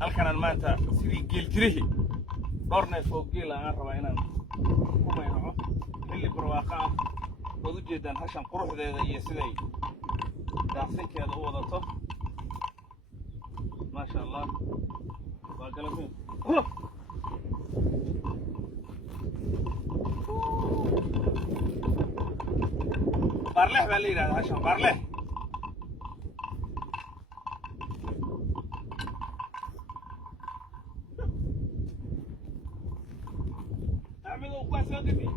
halkan maanta sidii geel jirihi dhorneef oo geel aan rabaa inaan ku maynaco xilli barwaaqo ah waad u jeedaan hashan quruxdeeda iyo siday daaqsinkeeda u wadato maasha allah waa galabeen barleh baa la yidhahdaa hashan barleh amigo quase eu devia